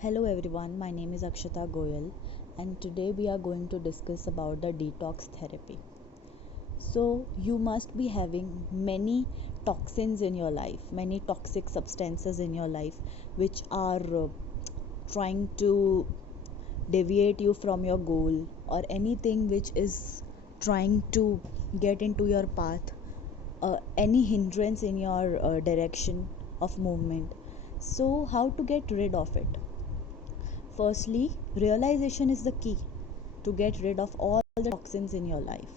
Hello everyone, my name is Akshata Goyal and today we are going to discuss about the detox therapy. So, you must be having many toxins in your life, many toxic substances in your life which are trying to deviate you from your goal or anything which is trying to get into your path, any hindrance in your direction of movement. So, how to get rid of it? Firstly, realization is the key to get rid of all the toxins in your life.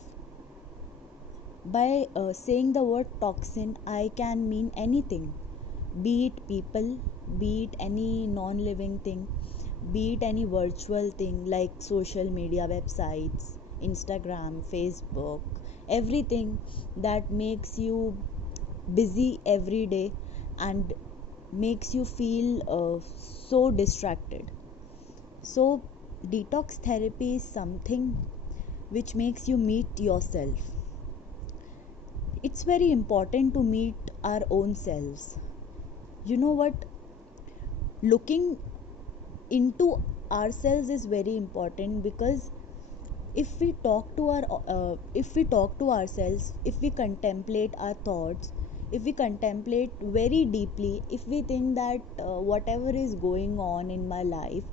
By saying the word toxin, I can mean anything, be it people, be it any non living thing, be it any virtual thing like social media websites, Instagram, Facebook, everything that makes you busy every day and makes you feel so distracted. So, detox therapy is something which makes you meet yourself. It's very important to meet our own selves. You know what? Looking into ourselves is very important because if we talk to ourselves, if we contemplate our thoughts, if we contemplate very deeply, if we think that whatever is going on in my life,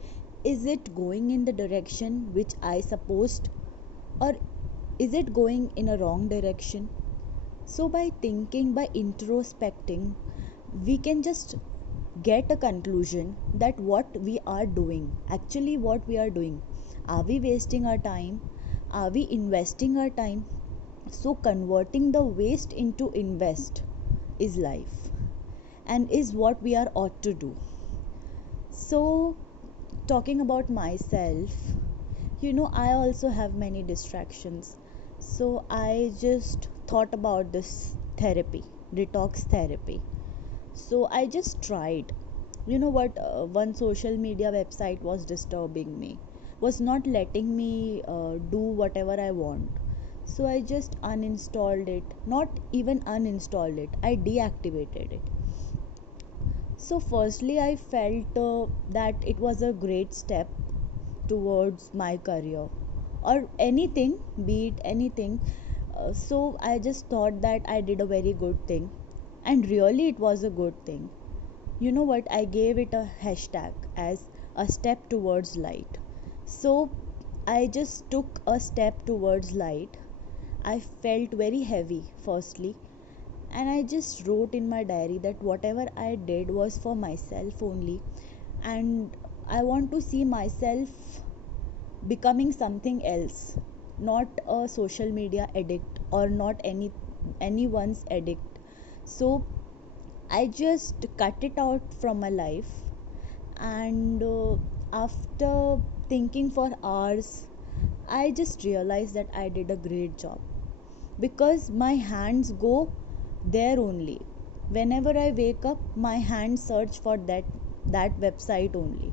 is it going in the direction which I supposed, or is it going in a wrong direction? So by thinking, by introspecting, we can just get a conclusion that what we are doing, actually what we are doing, are we wasting our time, are we investing our time? So converting the waste into invest is life and is what we are ought to do. So talking about myself, I also have many distractions. So I just thought about this therapy, detox therapy. So I just tried. You know what? One social media website was disturbing me, was not letting me do whatever I want. So I just uninstalled it, not even uninstalled it, I deactivated it. So, firstly, I felt that it was a great step towards my career or anything, be it anything. So, I just thought that I did a very good thing, and really, it was a good thing. You know what? I gave it a hashtag as a step towards light. So, I just took a step towards light. I felt very heavy, firstly, and I just wrote in my diary that whatever I did was for myself only, and I want to see myself becoming something else, not a social media addict or not anyone's addict. So I just cut it out from my life, and after thinking for hours, I just realized that I did a great job because my hands go there only. Whenever I wake up, my hands search for that website only.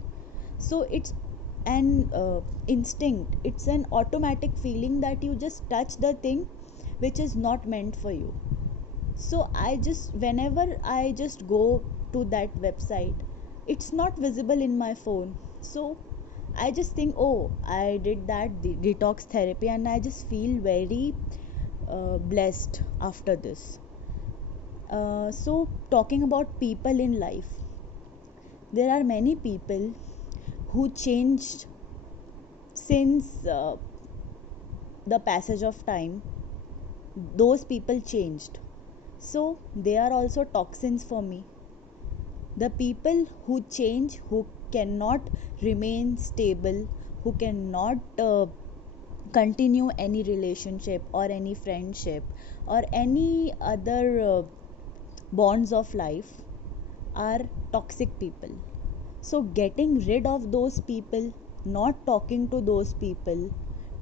So it's an instinct, it's an automatic feeling that you just touch the thing which is not meant for you. So I just, whenever I just go to that website, it's not visible in my phone. So I just think, oh, I did that detox therapy and I just feel very blessed after this. So, talking about people in life, there are many people who changed since the passage of time. Those people changed. So, they are also toxins for me. The people who change, who cannot remain stable, who cannot continue any relationship or any friendship or any other bonds of life, are toxic people. So, getting rid of those people, not talking to those people,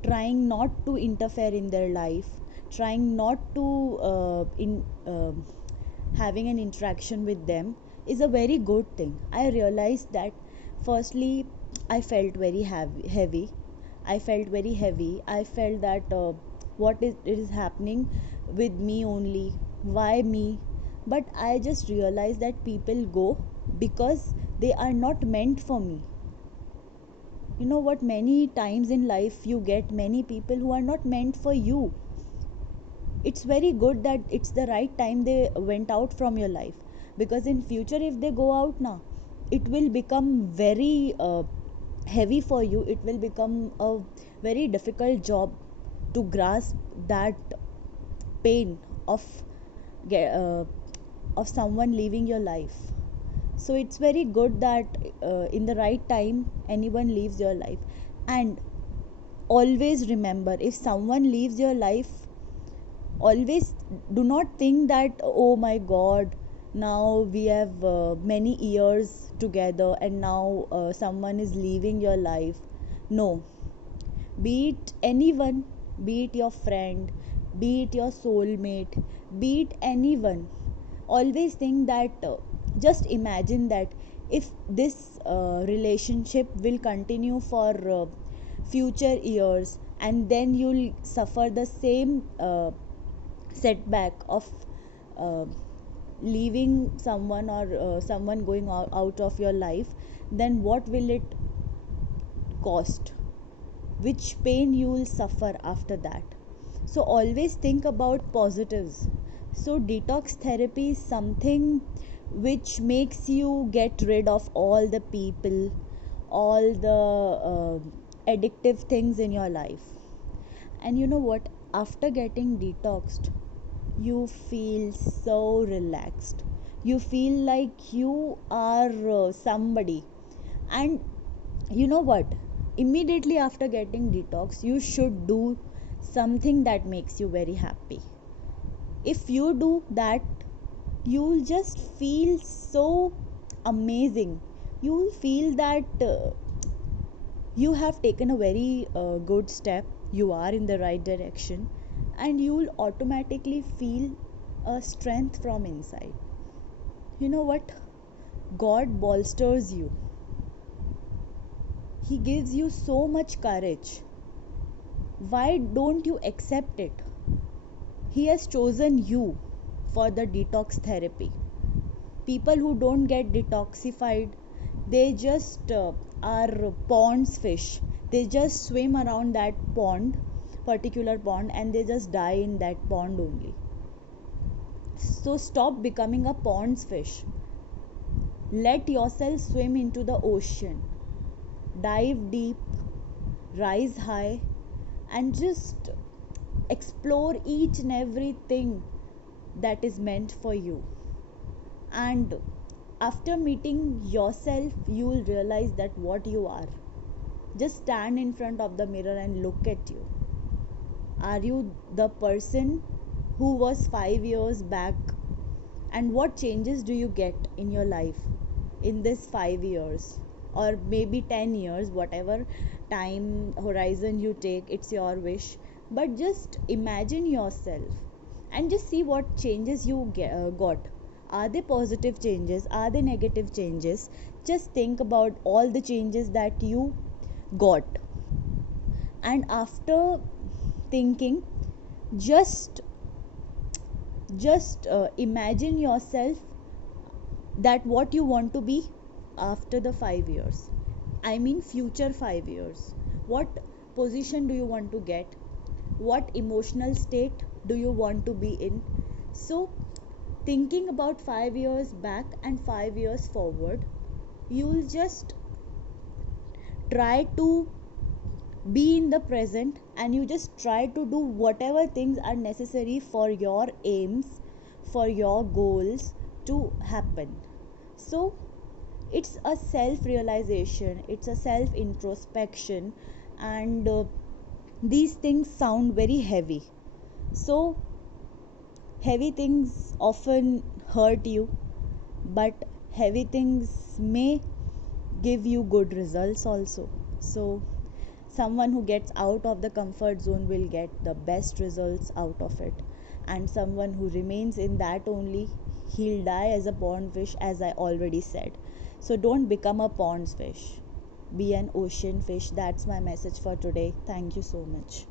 trying not to interfere in their life, trying not to having an interaction with them is a very good thing. I realized that firstly, I felt very heavy. I felt very heavy. I felt that what is it is happening with me only? Why me? But I just realized that people go because they are not meant for me. You know what, many times in life you get many people who are not meant for you. It's very good that it's the right time they went out from your life, because in future if they go out now, it will become very heavy for you. It will become a very difficult job to grasp that pain of uh, of someone leaving your life. So it's very good that in the right time anyone leaves your life. And always remember, if someone leaves your life, always do not think that, oh my god, now we have many years together and now someone is leaving your life. No, be it anyone, be it your friend, be it your soulmate, be it anyone, always think that just imagine that if this relationship will continue for future years, and then you'll suffer the same setback of uh, leaving someone, or someone going out of your life, then what will it cost? Which pain you will suffer after that? So always think about positives. So detox therapy is something which makes you get rid of all the people, all the addictive things in your life. And you know what, after getting detoxed, you feel so relaxed. You feel like you are somebody. And you know what, immediately after getting detox you should do something that makes you very happy. If you do that, you'll just feel so amazing. You'll feel that you have taken a very good step, you are in the right direction, and you'll automatically feel a strength from inside. You know what, god bolsters you. He gives you so much courage. Why don't you accept it? He has chosen you for the detox therapy. People who don't get detoxified, they just are ponds fish. They just swim around that pond, particular pond, and they just die in that pond only. So stop becoming a ponds fish. Let yourself swim into the ocean. Dive deep, rise high, and just explore each and everything that is meant for you. And after meeting yourself, you will realize that what you are. Just stand in front of the mirror and look at you. Are you the person who was 5 years back? And what changes do you get in your life in this 5 years, or maybe 10 years, whatever time horizon you take, it's your wish. But just imagine yourself and just see what changes you got. Are they positive changes, are they negative changes? Just think about all the changes that you got. And after thinking, just imagine yourself that what you want to be after the 5 years. I mean future 5 years. What position do you want to get? What emotional state do you want to be in? So thinking about 5 years back and 5 years forward, you'll just try to be in the present, and you just try to do whatever things are necessary for your aims, for your goals to happen. So it's a self realization, it's a self introspection, and these things sound very heavy. So heavy things often hurt you, but heavy things may give you good results also. So someone who gets out of the comfort zone will get the best results out of it, and someone who remains in that only, he'll die as a pond fish, as I already said. So don't become a pond fish, be an ocean fish. That's my message for today. Thank you so much.